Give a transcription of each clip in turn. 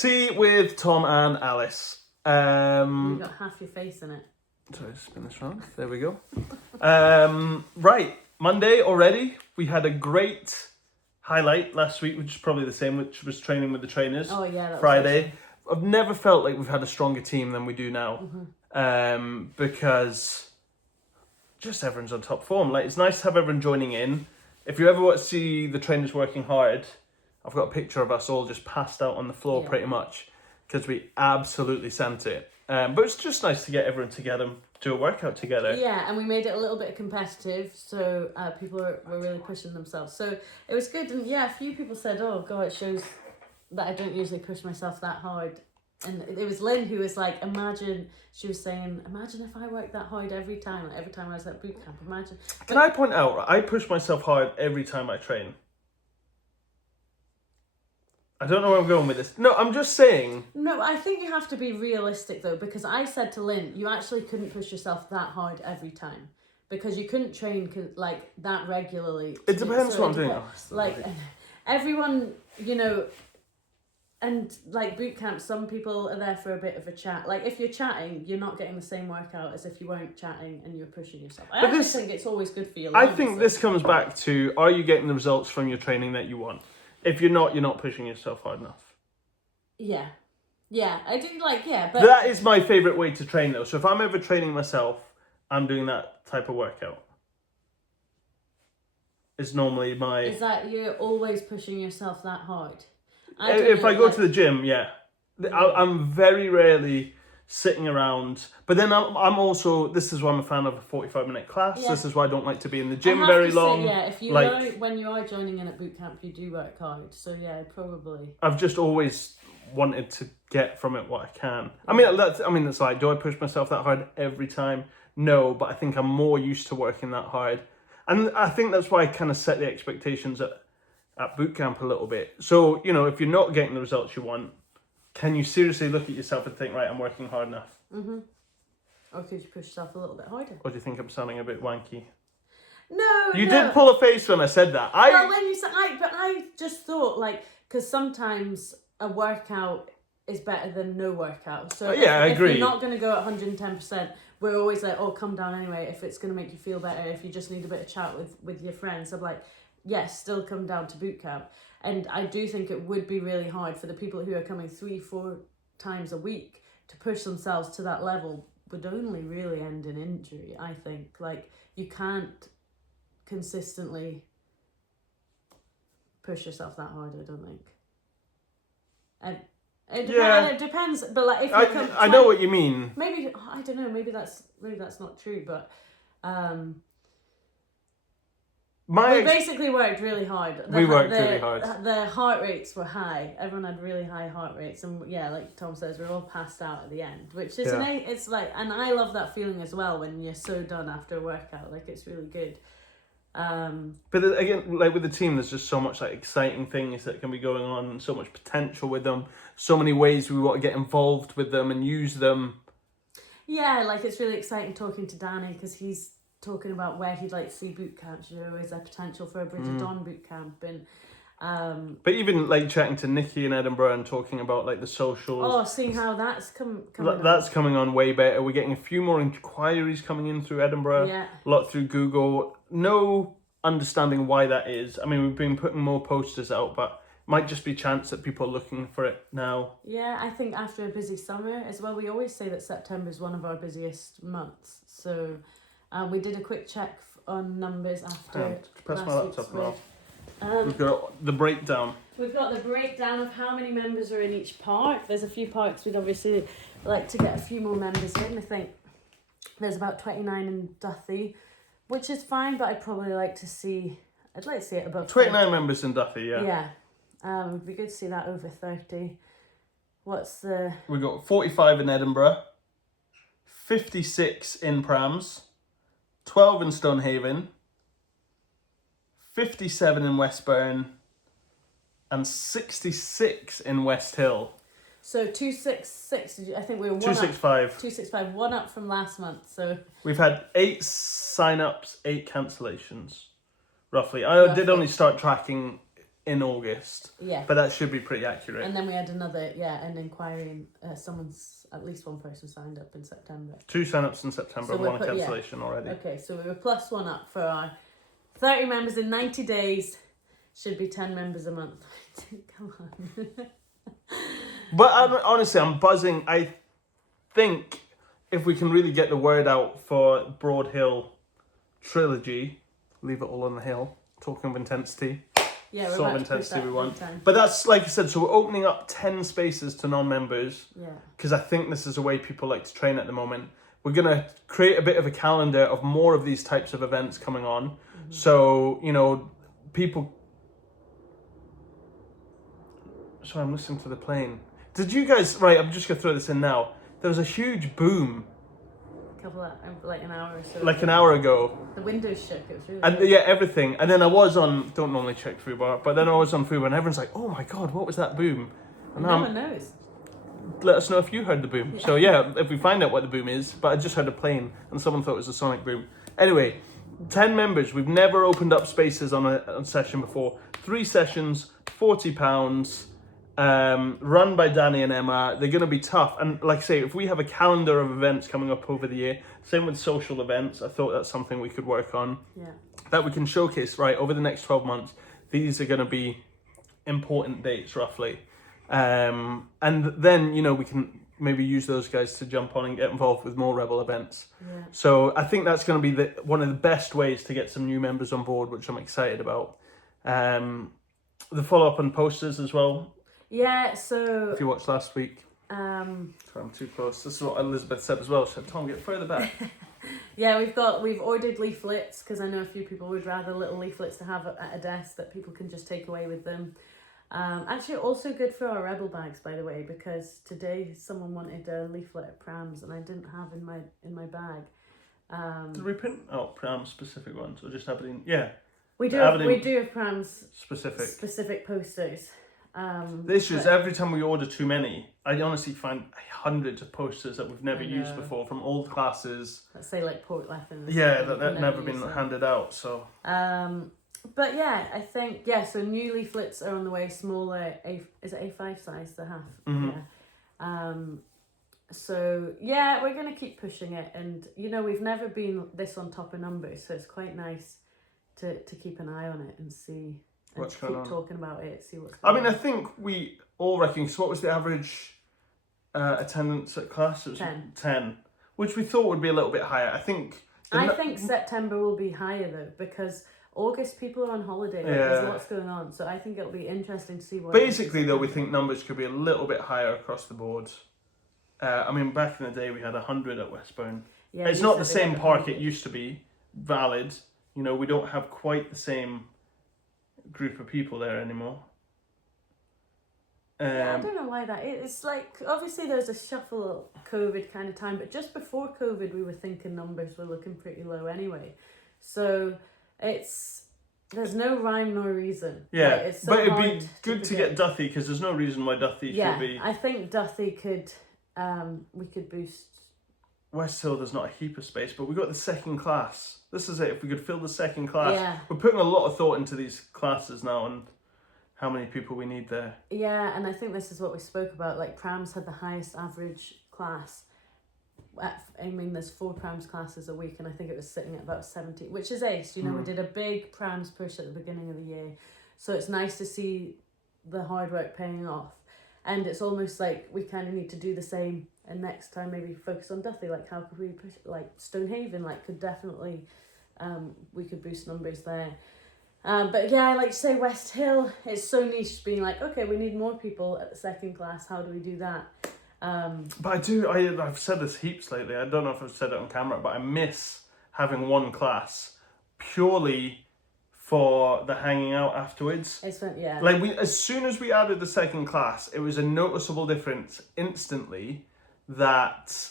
See with Tom and Alice. You've got half your face in it. Sorry, spin this round. There we go. Right, Monday already. We had a great highlight last week, which is probably the same, which was training with the trainers. Oh yeah, that Friday. I've never felt like we've had a stronger team than we do now, because just everyone's on top form. Like, it's nice to have everyone joining in. If you ever want to see the trainers working hard, I've got a picture of us all just passed out on the floor pretty much, because we absolutely sent it. But it's just nice to get everyone together and do a workout together. Yeah, and we made it a little bit competitive, so people were really pushing themselves. So it was good, and yeah, a few people said, "Oh God, it shows that I don't usually push myself that hard." And it was Lynn who was like, she was saying, imagine if I worked that hard every time I was at boot camp, imagine. Can I point out, I push myself hard every time I train. I don't know where I'm going with this. No, I'm just saying. No, I think you have to be realistic though, because I said to Lynn, you actually couldn't push yourself that hard every time, because you couldn't train like that regularly. It depends what I'm doing. Like everyone, and like boot camp, some people are there for a bit of a chat. Like if you're chatting, you're not getting the same workout as if you weren't chatting and you're pushing yourself. I actually think it's always good for your lungs. I think this comes back to, are you getting the results from your training that you want? If you're not pushing yourself hard enough. Yeah. Yeah, I do but... That is my favourite way to train though. So if I'm ever training myself, I'm doing that type of workout. It's normally my... Is that you're always pushing yourself that hard? If I go to the gym, yeah. I'm very rarely sitting around. But then I'm also, this is why I'm a fan of a 45-minute class. Yeah. This is why I don't like to be in the gym very long. If you when you are joining in at boot camp, you do work hard. So yeah, probably. I've just always wanted to get from it what I can. That's like, do I push myself that hard every time? No, but I think I'm more used to working that hard. And I think that's why I kind of set the expectations at boot camp a little bit. So, if you're not getting the results you want, can you seriously look at yourself and think, right, I'm working hard enough? Mm-hmm. Or could you push yourself a little bit harder? Or do you think I'm sounding a bit wanky? No, You did pull a face when I said that. Well, when you said, but I just thought, because sometimes a workout is better than no workout. So I agree. If you're not going to go at 110%, we're always like, oh, come down anyway, if it's going to make you feel better, if you just need a bit of chat with your friends. I'm like, yes, still come down to boot camp. And I do think it would be really hard for the people who are coming 3-4 times a week to push themselves to that level. Would only really end in injury, I think. Like, you can't consistently push yourself that hard, I don't think. And it depends, but like if you I know what you mean. Maybe, I don't know, maybe that's not true, but we basically worked really hard. We worked really hard. The heart rates were high. Everyone had really high heart rates, and like Tom says, we're all passed out at the end, which is it's like, and I love that feeling as well when you're so done after a workout. Like, it's really good. But again, like with the team, there's just so much like exciting things that can be going on, and so much potential with them. So many ways we want to get involved with them and use them. Yeah, like it's really exciting talking to Danny, because he's talking about where he'd like to see boot camps. Is there potential for a Bridge of Dawn boot camp? And but even like chatting to Nikki in Edinburgh and talking about like the socials. Oh, seeing how that's coming on way better. We're getting a few more inquiries coming in through Edinburgh. Yeah. A lot through Google. No understanding why that is. I mean, we've been putting more posters out, but it might just be chance that people are looking for it now. Yeah, I think after a busy summer as well. We always say that September is one of our busiest months. So we did a quick check on numbers after. Press my laptop now. We've got the breakdown. We've got the breakdown of how many members are in each park. There's a few parks we'd obviously like to get a few more members in. I think there's about 29 in Duthie, which is fine, but I'd like to see it above 29 30. members in Duthie, yeah. Yeah. It'd be good to see that over 30. We got 45 in Edinburgh, 56 in Prams, 12 in Stonehaven, 57 in Westburn, and 66 in West Hill. So 266, I think we were 265. 265, one up from last month. So we've had 8 sign-ups, 8 cancellations, roughly. I did only start tracking in August. Yeah. But that should be pretty accurate. And then we had an inquiry. At least one person signed up in September. 2 sign-ups in September, So 1 cancellation already. Okay, so we were plus 1 up for our 30 members in 90 days. Should be 10 members a month. Come on. But honestly, I'm buzzing. I think if we can really get the word out for Broadhill Trilogy, leave it all on the hill, talking of intensity, Yeah, we're sort about of to push intensity that we want. big time. But that's, like I said, so we're opening up 10 spaces to non-members, Yeah. because I think this is a way people like to train at the moment. We're going to create a bit of a calendar of more of these types of events coming on. Mm-hmm. So, you know, people... Sorry, I'm listening to the plane. Did you guys... Right, I'm just going to throw this in now. There was a huge boom Like an hour or so. like an hour ago. The windows shook. It was really. And good. yeah, everything. And then I was on... Don't normally check Fubar, but then I was on Fubar and everyone's like, oh my God, what was that boom? And No one knows. let us know if you heard the boom. So yeah, if we find out what the boom is, but I just heard a plane and someone thought it was a sonic boom. Anyway, 10 members. We've never opened up spaces on a session before. 3 sessions, £40, run by Danny and Emma. They're going to be tough. And like I say, if we have a calendar of events coming up over the year, same with social events, I thought that's something we could work on. Yeah. That we can showcase, right, over the next 12 months. These are going to be important dates, roughly. And then, you know, we can maybe use those guys to jump on and get involved with more Rebel events. Yeah. So I think that's going to be one of the best ways to get some new members on board, which I'm excited about. The follow-up on posters as well. Yeah, so... If you watched last week. Um, Sorry, I'm too close. This is what Elizabeth said as well. She said, Tom, get further back. Yeah, we've ordered leaflets because I know a few people would rather little leaflets to have at a desk that people can just take away with them. Actually, also good for our Rebel bags, by the way, because today someone wanted a leaflet at Prams and I didn't have in my bag. Did we print out Pram specific ones or just Aberdeen? Yeah. We do have Prams specific posters. The issue is every time we order too many, I honestly find hundreds of posters that we've never used before from old classes. Let's say like Port Lethons. Yeah, that never been handed out. So. But yeah, I think so new leaflets are on the way. Smaller, is it A5 size? The half. Mm-hmm. Yeah. So yeah, we're gonna keep pushing it, and you know we've never been this on top of numbers, so it's quite nice to keep an eye on it and see. And What's going on? Keep talking about it, see what's I going mean, on. I think we all reckon, because what was the average attendance at class? It was 10, which we thought would be a little bit higher. I think September will be higher though, because August people are on holiday. There's lots going on, so I think it'll be interesting to see what. Basically, though, we think numbers could be a little bit higher across the board. I mean, back in the day, we had 100 at Westbourne. Yeah, it's not the same park it used to be. Valid, you know, we don't have quite the same group of people there anymore. I don't know why that is. It's like, obviously there's a shuffle COVID kind of time, but just before COVID we were thinking numbers were looking pretty low anyway. So there's no rhyme nor reason. Yeah, like, it's so but it'd hard be good to get Duthie, because there's no reason why Duthie should be... I think Duthie could, we could boost... West Hill, there's not a heap of space, but we've got the second class. This is it. If we could fill the second class. Yeah. We're putting a lot of thought into these classes now and how many people we need there. Yeah, and I think this is what we spoke about. Like, Prams had the highest average class. I mean, there's 4 Prams classes a week, and I think it was sitting at about 70, which is ace. You know, we did a big Prams push at the beginning of the year. So it's nice to see the hard work paying off. And it's almost like we kind of need to do the same, and next time maybe focus on Duthie. Like, how could we push, like Stonehaven, like could definitely, we could boost numbers there. But yeah, like say West Hill, it's so niche being like, okay, we need more people at the second class. How do we do that? But I've said this heaps lately. I don't know if I've said it on camera, but I miss having one class purely for the hanging out afterwards. Like as soon as we added the second class, it was a noticeable difference instantly that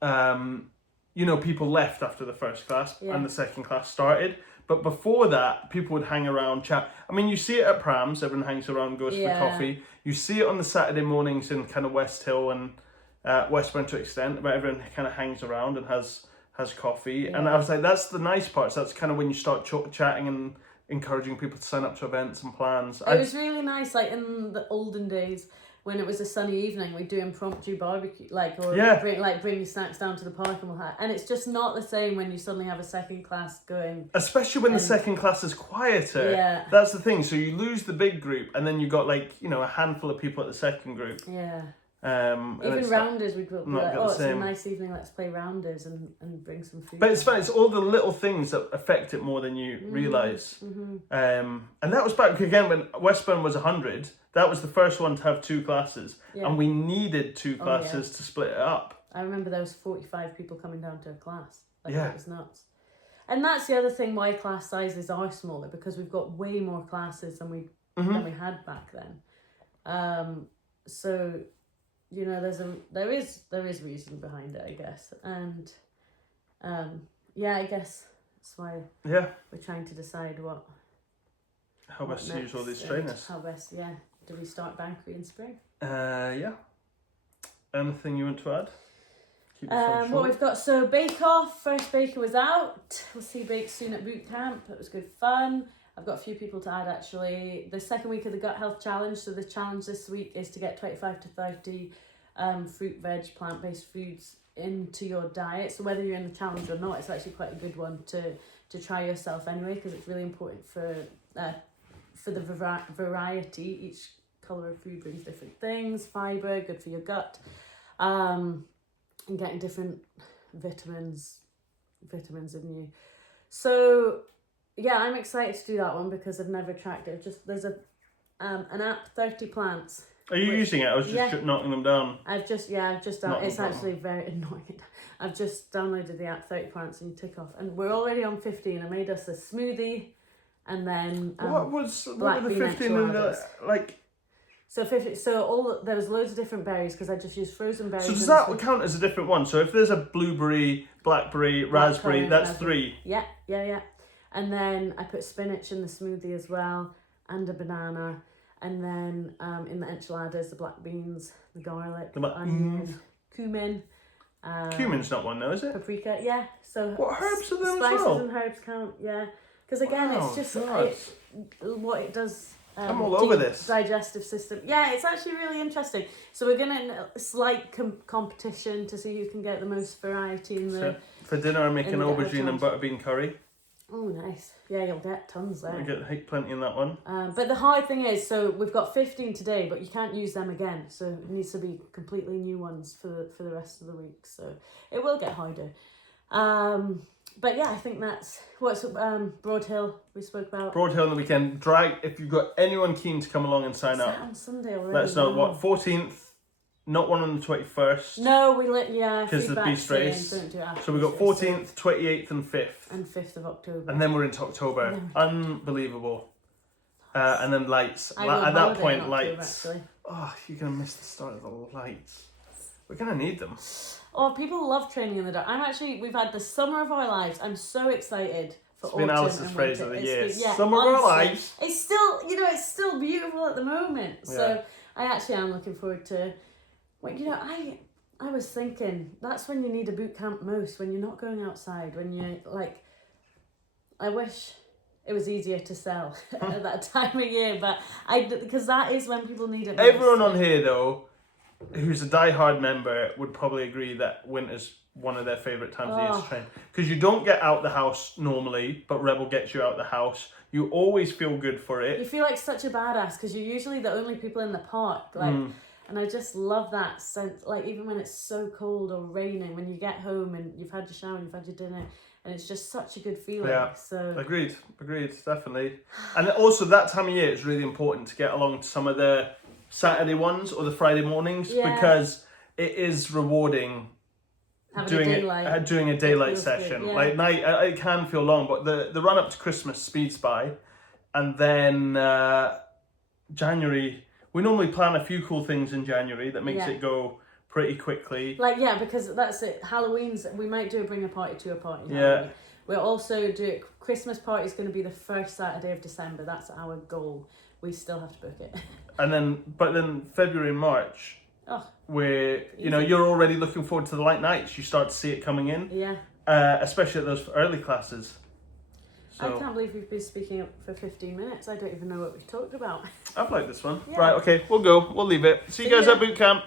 people left after the first class and the second class started. But before that, people would hang around, chat. I mean, you see it at Prams, everyone hangs around, goes for coffee. You see it on the Saturday mornings in kind of West Hill and Westbourne to an extent, but everyone kind of hangs around and has coffee. And I was like, that's the nice part. So that's kind of when you start chatting and encouraging people to sign up to events and plans. It was really nice, like in the olden days when it was a sunny evening, we'd do impromptu barbecue, bring your snacks down to the park and and it's just not the same when you suddenly have a second class going. Especially when the second class is quieter. Yeah. That's the thing. So you lose the big group, and then you got like, you know, a handful of people at the second group. Yeah. And Even rounders, we'd be like, the it's a same. nice evening, let's play rounders and bring some food. But it's fun. It's all the little things that affect it more than you realise. And that was back again when Westburn was 100. That was the first one to have 2 classes, and we needed 2 classes to split it up. I remember there was 45 people coming down to a class. Like, Yeah. It was nuts. And that's the other thing why class sizes are smaller, because we've got way more classes than we had back then. So, you know, there is reason behind it, I guess. And I guess that's why we're trying to decide how best to use all these trainers. How best, do we start Bankery in spring? Anything you want to add? Keep this one What short. we've got, so Bake Off, first baker was out. We'll see Bake soon at boot camp. It was good fun. I've got a few people to add actually. The second week of the Gut Health Challenge, so the challenge this week is to get 25 to 30 fruit, veg, plant-based foods into your diet. So whether you're in the challenge or not, it's actually quite a good one to try yourself anyway, because it's really important for the variety. Each colour of food brings different things. Fibre, good for your gut, and getting different vitamins in you. So I'm excited to do that one because I've never tracked it. There's an app, 30 Plants. Are you using it? I was just knocking them down. I've just done. It's actually very annoying. I've just downloaded the app, 30 Plants, and you tick off. And we're already on 15. I made us a smoothie, and then what were the 15 in the like? So 50. So there was loads of different berries because I just used frozen berries. So does that count as a different one? So if there's a blueberry, blackberry, raspberry, that's 3. Yeah. And then I put spinach in the smoothie as well, and a banana. And then in the enchiladas, the black beans, the garlic, the onion, cumin. Cumin's not one though, is it? Paprika, yeah. So what herbs are them as spices well? and herbs count, yeah. Because again, it's just what it does. I'm all over this. Digestive system. Yeah, it's actually really interesting. So we're going to a slight competition to see who can get the most variety in the... For dinner, I'm making aubergine and butterbean curry. Oh, nice. Yeah, you'll get tons there. I get plenty in that one. But the hard thing is, so we've got 15 today, but you can't use them again. So it needs to be completely new ones for the rest of the week. So it will get harder. But yeah, I think that's what's Broadhill we spoke about. Broadhill on the weekend. If you've got anyone keen to come along and sign up. On Sunday already. Let us know. What, 14th? Not one on the 21st. No, because the beast race. So we got 14th, 28th, and 5th. And 5th of October. And then we're into October. Unbelievable. And then lights. At that point, lights. Oh, you're gonna miss the start of the lights. We're gonna need them. Oh, people love training in the dark. We've had the summer of our lives. I'm so excited for autumn. It's been Alice's phrase of the year. Summer of our lives. It's still, it's still beautiful at the moment. Yeah. So I actually am looking forward to. Well, I was thinking that's when you need a boot camp most, when you're not going outside, when you're like. I wish it was easier to sell at that time of year, but because that is when people need it most. Everyone on here though, who's a die-hard member, would probably agree that winter's one of their favourite times of year to train. Because you don't get out the house normally, but Rebel gets you out the house. You always feel good for it. You feel like such a badass because you're usually the only people in the park. And I just love that sense, like even when it's so cold or raining, when you get home and you've had your shower and you've had your dinner, and it's just such a good feeling. Yeah, so agreed, definitely. And also that time of year, it's really important to get along to some of the Saturday ones or the Friday mornings because it is rewarding doing a daylight session. Good, yeah. Like night, it can feel long, but the run up to Christmas speeds by, and then January. We normally plan a few cool things in January that makes it go pretty quickly. Because that's it. Halloween's, we might do a bring a party to a party. Yeah. Halloween. We'll also do Christmas party is going to be the first Saturday of December. That's our goal. We still have to book it. But then February and March, where you're already looking forward to the light nights. You start to see it coming in. Yeah. Especially at those early classes. I So can't believe we've been speaking up for 15 minutes. I don't even know what we've talked about. I've liked this one. Yeah. Right, okay, we'll go. We'll leave it. See you See guys ya. at boot camp.